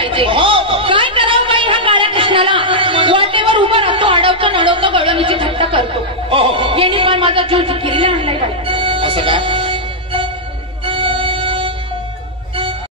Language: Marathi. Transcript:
पाहिजे. काय करावं बाई ह्या काळ्या कृष्णाला? वाटेवर उभा राहतो, अडवतो नडवतो, गळणीची थट्टा करतो. यांनी पण माझा जीव जिकिरीला आणलाय बाई. असं काय?